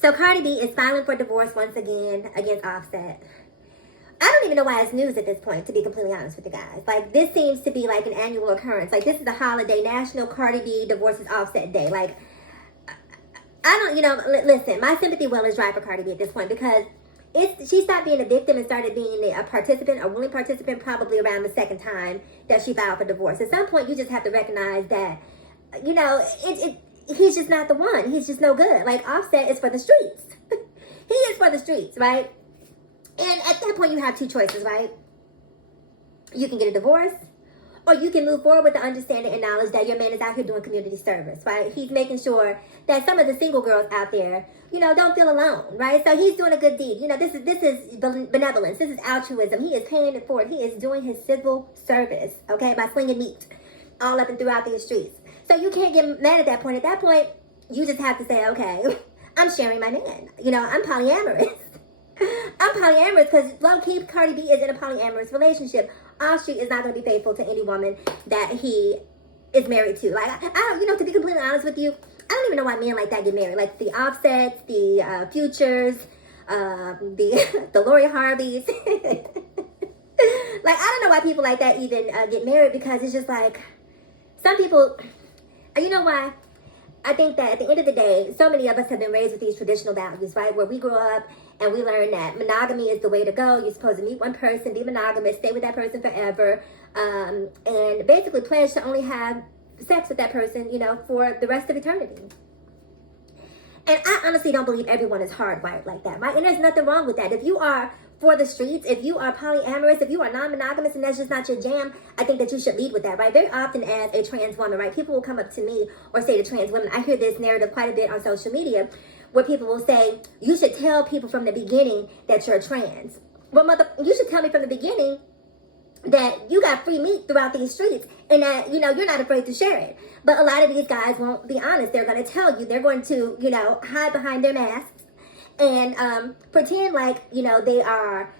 So Cardi B is filing for divorce once again against Offset. I don't even know why it's news at this point, to be completely honest with you guys. Like, this seems to be like an annual occurrence. Like, this is a holiday, National Cardi B Divorces Offset Day. Like, I don't, listen, my sympathy well is dry for Cardi B at this point, because she stopped being a victim and started being a participant, a willing participant, probably around the second time that she filed for divorce. At some point, you just have to recognize that, he's just not the one. He's just no good. Like, Offset is for the streets. He is for the streets, right? And at that point, you have two choices, right? You can get a divorce, or you can move forward with the understanding and knowledge that your man is out here doing community service, right? He's making sure that some of the single girls out there, don't feel alone, right? So he's doing a good deed. This is benevolence. This is altruism. He is paying it forward. He is doing his civil service, okay, by slinging meat all up and throughout these streets. So you can't get mad at that point. At that point, you just have to say, okay, I'm sharing my man. I'm polyamorous. I'm polyamorous because low-key Cardi B is in a polyamorous relationship. Offstreet is not going to be faithful to any woman that he is married to. Like, I don't, to be completely honest with you, I don't even know why men like that get married. Like the Offsets, the Futures, the Lori Harveys. Like, I don't know why people like that even get married, because it's just like, some people, you know why? I think that at the end of the day, so many of us have been raised with these traditional values, right? Where we grew up and we learned that monogamy is the way to go. You're supposed to meet one person, be monogamous, stay with that person forever, and basically pledge to only have sex with that person, for the rest of eternity. And I honestly don't believe everyone is hardwired like that, right? And there's nothing wrong with that. If you are for the streets, if you are polyamorous, if you are non-monogamous and that's just not your jam, I think that you should lead with that, right? Very often as a trans woman, right, people will come up to me or say to trans women, I hear this narrative quite a bit on social media, where people will say, you should tell people from the beginning that you're trans. Well, you should tell me from the beginning that you got free meat throughout these streets and that, you're not afraid to share it. But a lot of these guys won't be honest. They're going to tell you, they're going to, hide behind their masks and pretend like, they are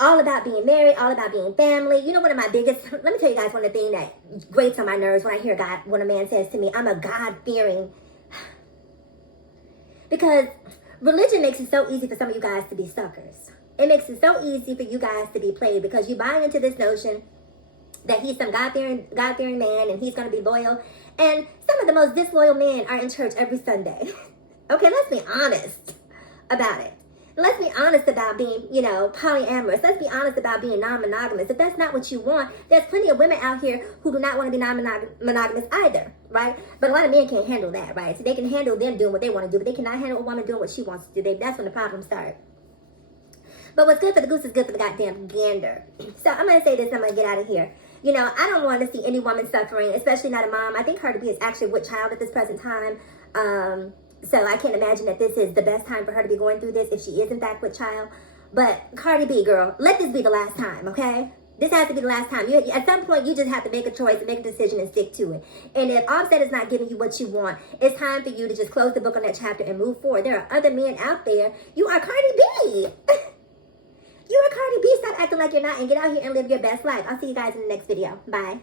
all about being married, all about being family. One of my biggest, let me tell you guys one of the things that grates on my nerves when I hear when a man says to me, I'm a God-fearing. Because religion makes it so easy for some of you guys to be suckers. It makes it so easy for you guys to be played, because you buy into this notion that he's some God-fearing man and he's going to be loyal. And some of the most disloyal men are in church every Sunday. Okay, let's be honest about it. Let's be honest about being, polyamorous. Let's be honest about being non-monogamous. If that's not what you want, there's plenty of women out here who do not want to be non-monogamous either, right? But a lot of men can't handle that, right? So they can handle them doing what they want to do, but they cannot handle a woman doing what she wants to do. That's when the problems start. But what's good for the goose is good for the goddamn gander. So I'm going to say this and I'm going to get out of here. I don't want to see any woman suffering, especially not a mom. I think Cardi B is actually with child at this present time. So I can't imagine that this is the best time for her to be going through this if she is in fact with child. But Cardi B, girl, let this be the last time, okay? This has to be the last time. At some point, you just have to make a choice and make a decision and stick to it. And if Offset is not giving you what you want, it's time for you to just close the book on that chapter and move forward. There are other men out there. You are Cardi B. You are Cardi B. Stop acting like you're not and get out here and live your best life. I'll see you guys in the next video. Bye.